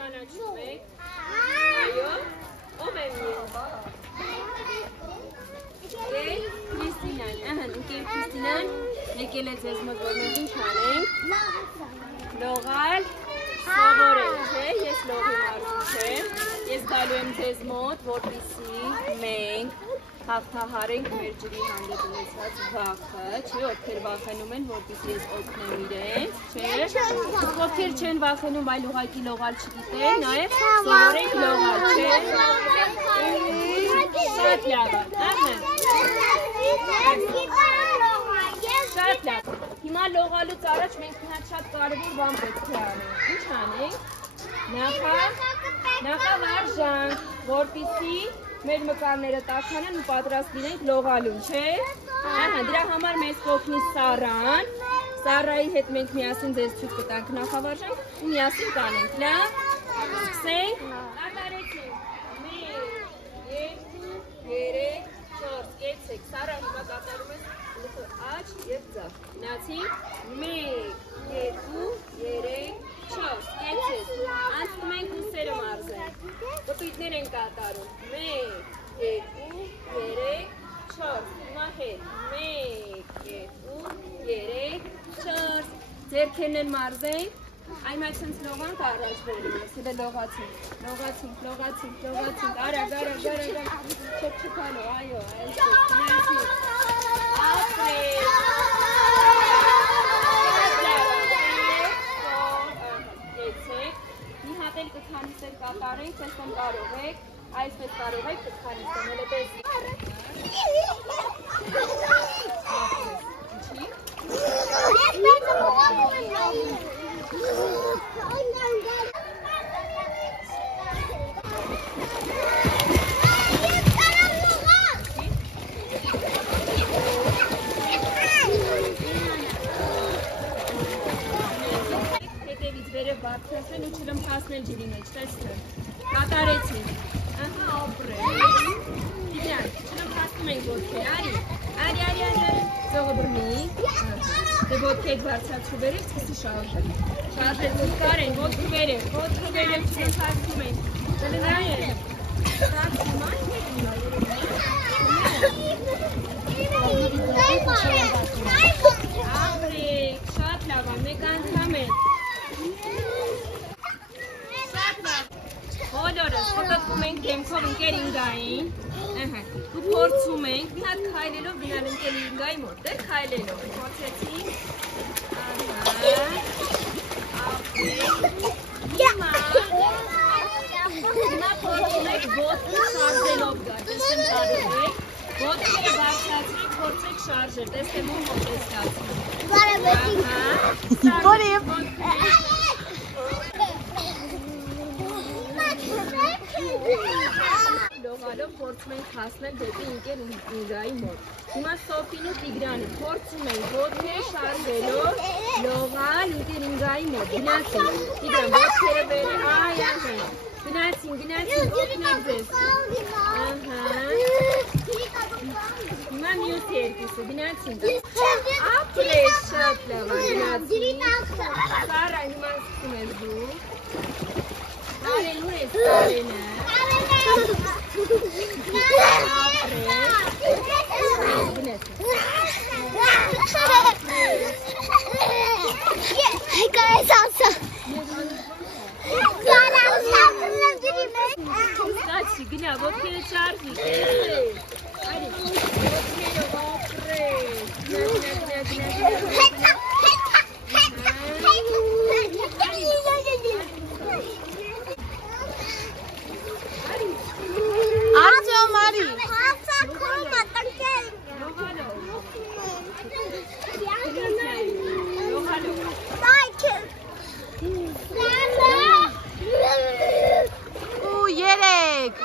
ճանաչում եք։ Այո, ով է Քրիստինան, ընկեր Քրիստինան եկել է ձեզ մոտ, որ մենք ինչ անենք։ Լողալ սովորել, չէ, ես լողի մարզիչ եմ, ես գալու եմ ձեզ մոտ, որպեսզի մենք հաղթահարենք մեր ջրի հանդեպ ունեցած վախը, չէ, ովքեր վախենում են, որպեսզի ես օգնեմ իրենց, չէ, ովքեր չեն վախենում, այլ ուղղակի լողալ չգիտեն, նաև սովորենք լողալ, չէ, շատ լավ, շատ լավ, հիմա լողալուց առաջ մենք շատ կարևոր բան պետք է անենք, ինչ անենք, նախավարժանք, որպեսզի մեր մկարները տաքանան ու պատրաստ լինենք լողալուն, չէ, դրա համար մեզ կօգնի Սառան, Սառայի հետ մենք միասին ձեզ ցույց կտանք նախավարժանք ու միասին կանենք, լավ, սկսենք, կատարեցինք, 1, 2, 3, 4, կեցեք, Սառա հիմա կատարում ես լուխը աջ և ձախ, գնացինք, 1, 2, 3, 4, կեցեք, անցնում ենք ուսերը մարզենք, պտույտներ են կատարում, 1, 2, 3, 4, հիմա հետ, 1, 2, 3, 4, ձեռքերն են մարզենք, այն այդ սենց լողանք առաջ վերում ես, հելը լողացինք, արագ, չփչփալու, այո, այսպես, գնացինք, ապրեք, կեցեք, մի հատ էլ կթանիսեր կատարենք, տեսնեմ կարող եք, այսպես կարող եք կթանիսեմ, հելը տեսնի, բարձրացնել ու չրմփացնել ջրի մեջ, տեսնեմ, կատարեցինք, ապրեք, իդյան, չրմփացնում ենք ոտքեր, արի, ծողը բրմի, դե ոտքեդ բարձրացու բերեք, սկսի շարժել, ոտքար են, ոտքը բերեք, չրմփացնում ենք, դլնայեն, ապրեք, շատ լավան, մեկ անգամ են, բոլորս խոտոտվում ենք դեմքով ընկեր ինգային, ու փորձում ենք, մի հատ քայլելով գնալ ընկեր ինգայի մոտ, դեր քայլելով, փորձեցինք, հիմա փորձում եք ոտքը շարժելով գալ, տեսեմ կարող եք, ոտքերը բարձրացրեք, փորձեք շարժել, տեսեմ ու մոտ է ստացում, լողալով փորձում ենք հասնել դեպի ընկեր ինգայի մոտ, հիմա Սոֆին ու Տիգրանը փորձում ենք ոտքերը շարժելով լողալ ընկեր ինգայի մոտ, գնացին, Տիգրան ոտքերը բերեք, գնացին, օգնեք ձեզ, հիմա մյուս երկուսը, գնացին, ապրեք շատ լավ, գնացին, Սառա հիմա սկսում ես դու, Արելուր ես Արենը, գնա, ոտքերը շարժի, արի, ոտքերով Արտյոմ արի ու երեք